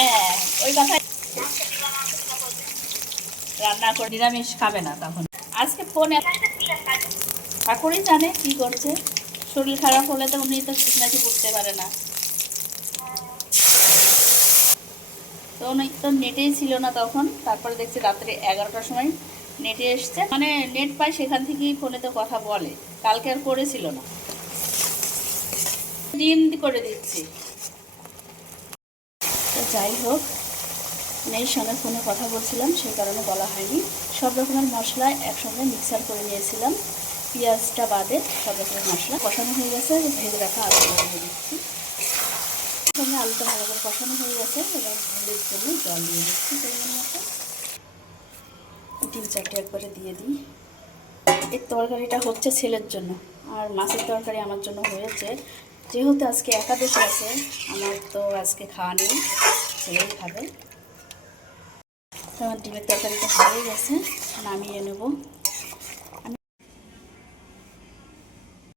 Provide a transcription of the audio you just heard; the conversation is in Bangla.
হ্যাঁ, ওই কথা রান্না করে নিরামিষ খাবে না তখন। আজকে ফোনে ঠাকুরই জানে কি করছে। শরীর খারাপ হলে তো উনি তো নাকি বুঝতে পারে না। তো উনি তো নেটেই ছিল না তখন, তারপরে দেখছি রাত্রে 11টার সময় নেটে এসছে, মানে নেট পাই সেখান থেকেই ফোনেতে কথা বলে। কালকে আর করেছিল না, দিন করে দিচ্ছি। তো যাই হোক, মেয়ের সঙ্গে ফোনে কথা বলছিলাম, সেই কারণে বলা হয়নি। সব রকমের মশলা একসঙ্গে মিক্সার করে নিয়েছিলাম, পেঁয়াজটা বাদে সব রকমের মশলা কষানো হয়ে গেছে। ভেজে রাখা আলু দিয়ে দিচ্ছি, সঙ্গে আলুটা ভালো করে কষানো হয়ে গেছে। এবার ঝোলের জন্য জল দিয়ে দিচ্ছি পরিমাণ মতো, 3-4টে একবারে দিয়ে দিই। এই তরকারিটা হচ্ছে ছেলের জন্য, আর মাছের তরকারি আমার জন্য হয়েছে। যেহেতু আজকে একাদশী আছে, আমার তো আজকে খাওয়া নেই, ছেলেই খাবে। তো আমার ডিমের তরকারিটা হয়ে গেছে, নামিয়ে নেব।